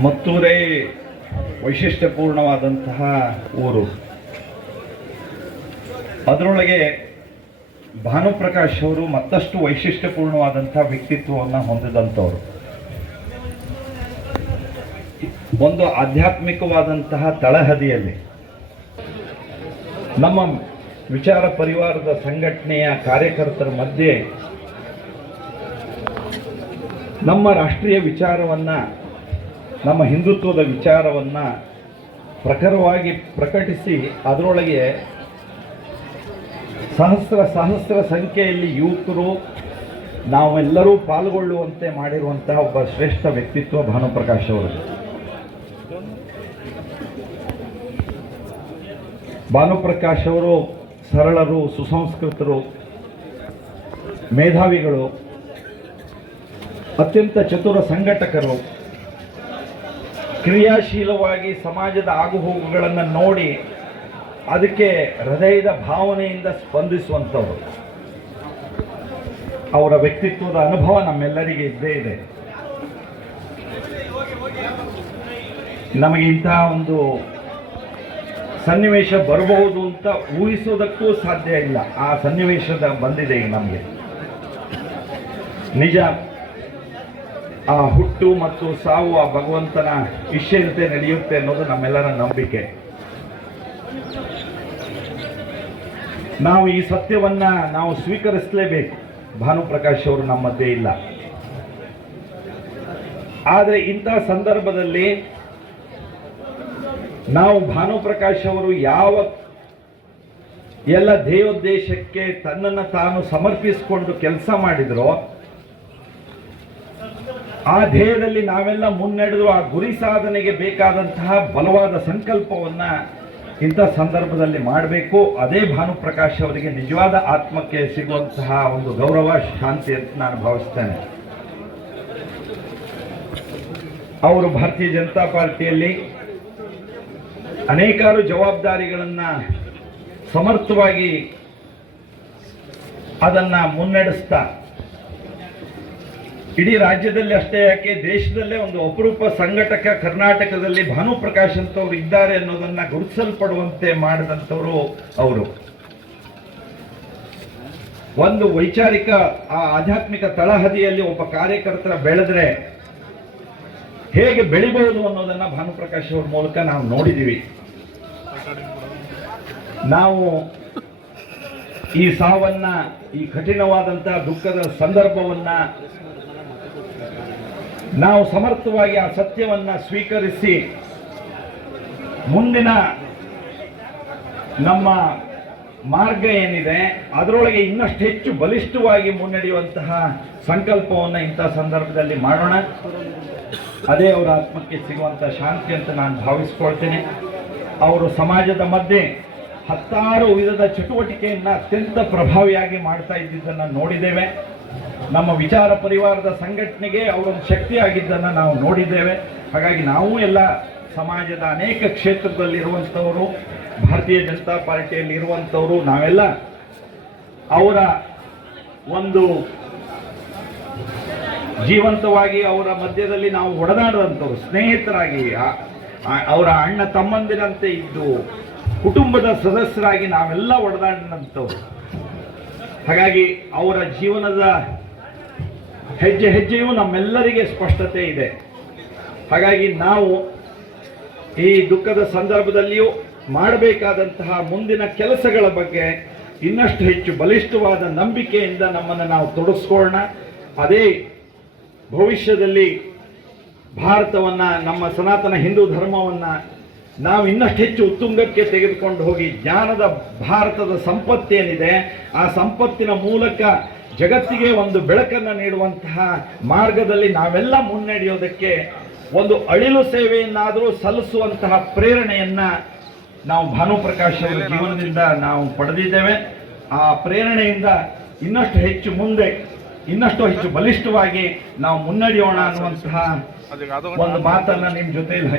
ಮತ್ತೂರೇ ವೈಶಿಷ್ಟ್ಯಪೂರ್ಣವಾದಂತಹ ಊರು. ಅದರೊಳಗೆ ಭಾನುಪ್ರಕಾಶ್ ಅವರು ಮತ್ತಷ್ಟು ವೈಶಿಷ್ಟ್ಯಪೂರ್ಣವಾದಂತಹ ವ್ಯಕ್ತಿತ್ವವನ್ನು ಹೊಂದಿದಂಥವ್ರು. ಒಂದು ಆಧ್ಯಾತ್ಮಿಕವಾದಂತಹ ತಳಹದಿಯಲ್ಲಿ. ನಮ್ಮ ವಿಚಾರ ಪರಿವಾರದ ಸಂಘಟನೆಯ ಕಾರ್ಯಕರ್ತರ ಮಧ್ಯೆ ನಮ್ಮ ರಾಷ್ಟ್ರೀಯ ವಿಚಾರವನ್ನ ನಮ್ಮ ಹಿಂದುತ್ವದ ವಿಚಾರವನ್ನು ಪ್ರಖರವಾಗಿ ಪ್ರಕಟಿಸಿ ಅದರೊಳಗೆ ಸಹಸ್ರ ಸಹಸ್ರ ಸಂಖ್ಯೆಯಲ್ಲಿ ಯುವಕರು ನಾವೆಲ್ಲರೂ ಪಾಲ್ಗೊಳ್ಳುವಂತೆ ಮಾಡಿರುವಂತಹ ಒಬ್ಬ ಶ್ರೇಷ್ಠ ವ್ಯಕ್ತಿತ್ವ ಭಾನುಪ್ರಕಾಶ್ ಅವರು. ಭಾನುಪ್ರಕಾಶ್ ಅವರು ಸರಳರು, ಸುಸಂಸ್ಕೃತರು, ಮೇಧಾವಿಗಳು, ಅತ್ಯಂತ ಚತುರ ಸಂಘಟಕರು. ಕ್ರಿಯಾಶೀಲವಾಗಿ ಸಮಾಜದ ಆಗುಹೋಗುಗಳನ್ನು ನೋಡಿ ಅದಕ್ಕೆ ಹೃದಯದ ಭಾವನೆಯಿಂದ ಸ್ಪಂದಿಸುವಂಥವ್ರು. ಅವರ ವ್ಯಕ್ತಿತ್ವದ ಅನುಭವ ನಮ್ಮೆಲ್ಲರಿಗೆ ಇದ್ದೇ ಇದೆ. ನಮಗೆ ಇಂತಹ ಒಂದು ಸನ್ನಿವೇಶ ಬರಬಹುದು ಅಂತ ಊಹಿಸೋದಕ್ಕೂ ಸಾಧ್ಯ ಇಲ್ಲ. ಆ ಸನ್ನಿವೇಶದ ಬಂದಿದೆ ನಮಗೆ. ನಿಜ ಆ ಹುಟ್ಟು ಮತ್ತು ಸಾವು ಆ ಭಗವಂತನ ಇಚ್ಛೆಯಂತೆ ನಡೆಯುತ್ತೆ ಅನ್ನೋದು ನಮ್ಮೆಲ್ಲರ ನಂಬಿಕೆ. ನಾವು ಈ ಸತ್ಯವನ್ನ ನಾವು ಸ್ವೀಕರಿಸಲೇಬೇಕು. ಭಾನುಪ್ರಕಾಶ್ ಅವರು ನಮ್ಮ ಮಧ್ಯೆ ಇಲ್ಲ. ಆದರೆ ಇಂಥ ಸಂದರ್ಭದಲ್ಲಿ ನಾವು ಭಾನುಪ್ರಕಾಶ್ ಅವರು ಯಾವ ಎಲ್ಲ ಧ್ಯೇಯೋದ್ದೇಶಕ್ಕೆ ತನ್ನನ್ನು ತಾನು ಸಮರ್ಪಿಸಿಕೊಂಡು ಕೆಲಸ ಮಾಡಿದ್ರೋ ಆ ಧ್ಯೇಯದಲ್ಲಿ ನಾವೆಲ್ಲ ಮುನ್ನಡೆದು ಆ ಗುರಿ ಸಾಧನೆಗೆ ಬೇಕಾದಂತಹ ಬಲವಾದ ಸಂಕಲ್ಪವನ್ನ ಇಂಥ ಸಂದರ್ಭದಲ್ಲಿ ಮಾಡಬೇಕು. ಅದೇ ಭಾನುಪ್ರಕಾಶ್ ಅವರಿಗೆ ನಿಜವಾದ ಆತ್ಮಕ್ಕೆ ಸಿಗುವಂತಹ ಒಂದು ಗೌರವ, ಶಾಂತಿ ಅಂತ ನಾನು ಭಾವಿಸ್ತೇನೆ. ಅವರು ಭಾರತೀಯ ಜನತಾ ಪಾರ್ಟಿಯಲ್ಲಿ ಅನೇಕಾರು ಜವಾಬ್ದಾರಿಗಳನ್ನು ಸಮರ್ಥವಾಗಿ ಅದನ್ನ ಮುನ್ನಡೆಸ್ತಾ ಇಡೀ ರಾಜ್ಯದಲ್ಲಿ ಅಷ್ಟೇ, ಯಾಕೆ ದೇಶದಲ್ಲೇ ಒಂದು ಅಪರೂಪ ಸಂಘಟಕ ಕರ್ನಾಟಕದಲ್ಲಿ ಭಾನುಪ್ರಕಾಶ್ ಅಂತವ್ರು ಇದ್ದಾರೆ ಅನ್ನೋದನ್ನ ಗುರುತಿಸಲ್ಪಡುವಂತೆ ಮಾಡಿದಂಥವರು ಅವರು. ಒಂದು ವೈಚಾರಿಕ, ಆ ಆಧ್ಯಾತ್ಮಿಕ ತಳಹದಿಯಲ್ಲಿ ಒಬ್ಬ ಕಾರ್ಯಕರ್ತರ ಬೆಳೆದ್ರೆ ಹೇಗೆ ಬೆಳಿಬಹುದು ಅನ್ನೋದನ್ನ ಭಾನುಪ್ರಕಾಶ್ ಅವ್ರ ಮೂಲಕ ನಾವು ನೋಡಿದೀವಿ. ನಾವು ಈ ಸಾವನ್ನ, ಈ ಕಠಿಣವಾದಂತಹ ದುಃಖದ ಸಂದರ್ಭವನ್ನ ನಾವು ಸಮರ್ಥವಾಗಿ ಆ ಸತ್ಯವನ್ನ ಸ್ವೀಕರಿಸಿ ಮುಂದಿನ ನಮ್ಮ ಮಾರ್ಗ ಏನಿದೆ, ಅದರೊಳಗೆ ಇನ್ನಷ್ಟು ಹೆಚ್ಚು ಬಲಿಷ್ಠವಾಗಿ ಮುನ್ನಡೆಯುವಂತಹ ಸಂಕಲ್ಪವನ್ನು ಇಂಥ ಸಂದರ್ಭದಲ್ಲಿ ಮಾಡೋಣ. ಅದೇ ಅವರ ಆತ್ಮಕ್ಕೆ ಸಿಗುವಂಥ ಶಾಂತಿ ಅಂತ ನಾನು ಭಾವಿಸ್ಕೊಳ್ತೇನೆ. ಅವರು ಸಮಾಜದ ಮಧ್ಯೆ ಹತ್ತಾರು ವಿಧದ ಚಟುವಟಿಕೆಯನ್ನು ಅತ್ಯಂತ ಪ್ರಭಾವಿಯಾಗಿ ಮಾಡ್ತಾ ಇದ್ದಿದ್ದನ್ನು ನೋಡಿದ್ದೇವೆ. ನಮ್ಮ ವಿಚಾರ ಪರಿವಾರದ ಸಂಘಟನೆಗೆ ಅವರೊಂದು ಶಕ್ತಿಯಾಗಿದ್ದನ್ನು ನಾವು ನೋಡಿದ್ದೇವೆ. ಹಾಗಾಗಿ ನಾವು ಎಲ್ಲ ಸಮಾಜದ ಅನೇಕ ಕ್ಷೇತ್ರದಲ್ಲಿರುವಂಥವರು, ಭಾರತೀಯ ಜನತಾ ಪಾರ್ಟಿಯಲ್ಲಿ ಇರುವಂಥವರು ನಾವೆಲ್ಲ ಅವರ ಒಂದು ಜೀವಂತವಾಗಿ ಅವರ ಮಧ್ಯದಲ್ಲಿ ನಾವು ಒಡನಾಡುವಂಥವ್ರು ಸ್ನೇಹಿತರಾಗಿ ಅವರ ಅಣ್ಣ ತಮ್ಮಂದಿರಂತೆ ಇದ್ದು, ಕುಟುಂಬದ ಸದಸ್ಯರಾಗಿ ನಾವೆಲ್ಲ ಒಡನಾಡಿದಂಥವ್ರು ಹಾಗಾಗಿ ಅವರ ಜೀವನದ ಹೆಜ್ಜೆ ಹೆಜ್ಜೆಯೂ ನಮ್ಮೆಲ್ಲರಿಗೆ ಸ್ಪಷ್ಟತೆ ಇದೆ. ಹಾಗಾಗಿ ನಾವು ಈ ದುಃಖದ ಸಂದರ್ಭದಲ್ಲಿಯೂ ಮಾಡಬೇಕಾದಂತಹ ಮುಂದಿನ ಕೆಲಸಗಳ ಬಗ್ಗೆ ಇನ್ನಷ್ಟು ಹೆಚ್ಚು ಬಲಿಷ್ಠವಾದ ನಂಬಿಕೆಯಿಂದ ನಮ್ಮನ್ನು ನಾವು ತೊಡಗಿಸ್ಕೊಳ್ಳೋಣ. ಅದೇ ಭವಿಷ್ಯದಲ್ಲಿ ಭಾರತವನ್ನು, ನಮ್ಮ ಸನಾತನ ಹಿಂದೂ ಧರ್ಮವನ್ನು ನಾವು ಇನ್ನಷ್ಟು ಹೆಚ್ಚು ಉತ್ತುಂಗಕ್ಕೆ ತೆಗೆದುಕೊಂಡು ಹೋಗಿ ಜ್ಞಾನದ ಭಾರತದ ಸಂಪತ್ತೇನಿದೆ, ಆ ಸಂಪತ್ತಿನ ಮೂಲಕ ಜಗತ್ತಿಗೆ ಒಂದು ಬೆಳಕನ್ನು ನೀಡುವಂತಹ ಮಾರ್ಗದಲ್ಲಿ ನಾವೆಲ್ಲ ಮುನ್ನಡೆಯೋದಕ್ಕೆ ಒಂದು ಅಳಿಲು ಸೇವೆಯನ್ನಾದರೂ ಸಲ್ಲಿಸುವಂತಹ ಪ್ರೇರಣೆಯನ್ನ ನಾವು ಭಾನುಪ್ರಕಾಶ್ ಅವರ ಜೀವನದಿಂದ ನಾವು ಪಡೆದಿದ್ದೇವೆ. ಆ ಪ್ರೇರಣೆಯಿಂದ ಇನ್ನಷ್ಟು ಹೆಚ್ಚು ಮುಂದೆ ಇನ್ನಷ್ಟು ಹೆಚ್ಚು ಬಲಿಷ್ಠವಾಗಿ ನಾವು ಮುನ್ನಡೆಯೋಣ ಅನ್ನುವಂತಹ ಒಂದು ಮಾತನ್ನ ನಿಮ್ಮ ಜೊತೆಯಲ್ಲಿ